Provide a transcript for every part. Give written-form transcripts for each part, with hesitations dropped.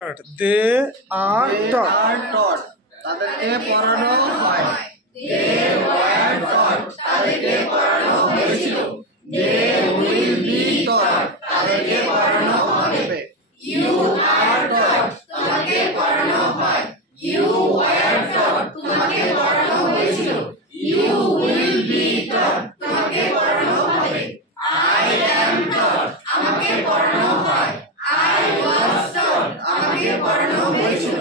They are They taught. are taught. তাদেরকে পড়ানো হয়। They were taught. তাদেরকে পড়ানো হয়েছিল। They will be taught. তাদেরকে পড়ানো হবে। You are taught. তোমাকে পড়ানো হয়। You were taught. তোমাকে পড়ানো হয়েছিল। You will be taught. তোমাকে পড়ানো হবে। I am taught. আমাকে পড়ানো হয়। I was taught. আমাকে পড়ানো হয়েছিল।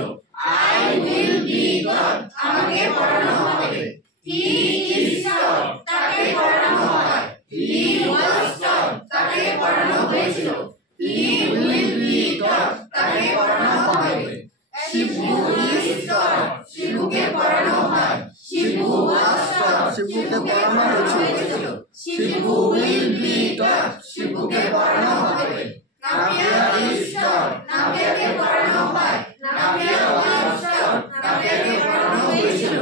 I will be taught. আমাকে পড়ানো হবে। He is taught. তাকে পড়ানো হয়। He was taught. তাকে পড়ানো হয়েছিল। He will be taught. তাকে পড়ানো হবে। Shibu is taught. শিবুকে পড়ানো হয়। Shibu was taught. শিবুকে পড়ানো হয়েছিল। Shibu will be taught. শিবুকে পড়ানো হবে। নাভিয়া is taught. নাভিয়াকে পড়ানো হয়। নাভিয়া was taught. নাভিয়াকে পড়ানো হয়েছিল।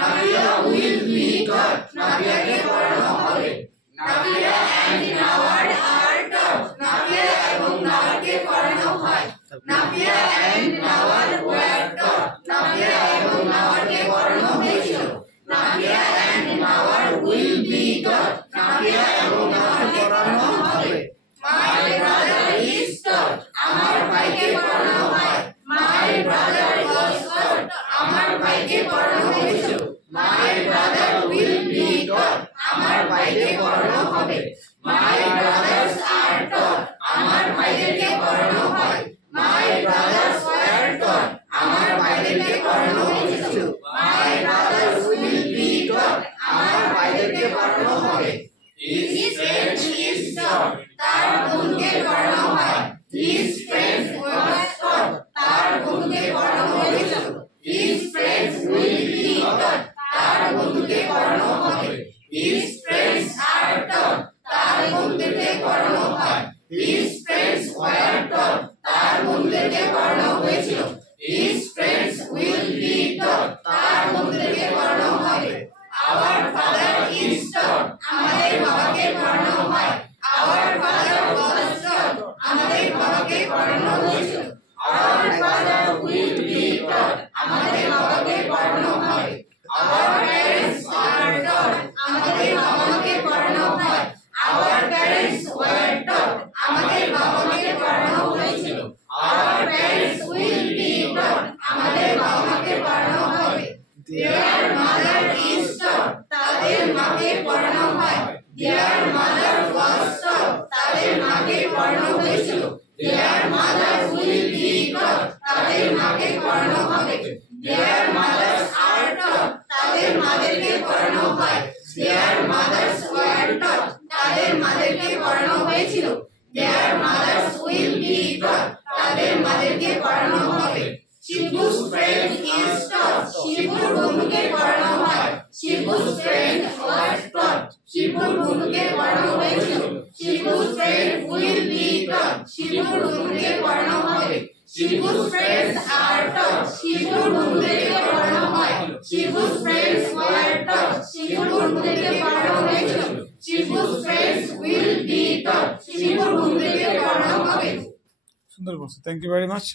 নাভিয়া will be taught. নাভিয়াকে পড়ানো হবে। নাভিয়া and নাওয়ার are taught. নাভিয়া এবং নাওয়ারকে পড়ানো হয়। নাভিয়া and নাওয়ার were taught. নাভিয়া এবং নাওয়ারকে পড়ানো হয়েছিল। নাভিয়া and নাওয়ার will be taught. নাভিয়া এবং নাওয়ারকে পড়ানো হবে। My brother is taught. আমার ভাইকে পড়ানো হয়। My brother was taught. আমার ভাইকে পড়ানো হয়েছিল। My brother will be taught. আমার ভাইকে পড়ানো হবে। My brothers are taught. আমার ভাইদেরকে পড়ানো হয়। My brothers were taught. আমার ভাইদেরকে পড়ানো হয়েছিল। My brothers will be taught. আমার ভাইদেরকে পড়ানো হবে। His friend is taught. তার বন্ধুকে পড়ানো হয়। His friend was taught. তার বন্ধুকে পড়ানো হয়েছিল। His friends will be taught. তার বন্ধুকে পড়ানো হবে। His friends are taught. তার বন্ধুদেরকে পড়ানো হয়। His friends were taught. তার বন্ধুদেরকে পড়ানো হয়েছিল। His friends will be taught. তার বন্ধুদেরকে পড়ানো হবে। Our father is taught. আমাদের বাবাকে পড়ানো হয়। Our father was taught. আমাদের বাবাকে পড়ানো হয়েছিল। Our father will be taught. আমাদের বাবাকে পড়ানো হবে। Our parents are taught. আমাদের বাবাকে পড়ানো হয়। Our parents were taught. আমাদের বাবাকে পড়ানো হয়েছিল। Our parents will be taught. আমাদের বাবাকে পড়ানো হবে। Their mother is taught. তাদের মাকে পড়ানো হয়। Their mother was taught. তাদের মাকে পড়ানো হয়েছিল। Their mother will be taught. তাদের মাকে পড়ানো হবে। Their mothers are taught. তাদের মাদেরকে পড়ানো হয়। Their mothers were taught. তাদের মাদেরকে পড়ানো হয়েছিল। Their mothers will be taught. তাদের মাদেরকে পড়ানো হবে। Shibu's friend is taught. শিবুর বন্ধুকে পড়ানো হয়। Shibu's friend was taught. শিবুর বন্ধুকে পড়ানো হয়েছিল। Shibu's friend will be taught. শিবুর বন্ধুকে পড়ানো হবে। Shibu's friends are taught. শিবুর বন্ধুদেরকে পড়ানো হয়। Shibu's friends were taught. শিবুর বন্ধুদেরকে পড়ানো হয়েছিল। Shibu's friends will be taught. শিবুর বন্ধুদেরকে পড়ানো হবে। সুন্দর বলছো। Thank you very much.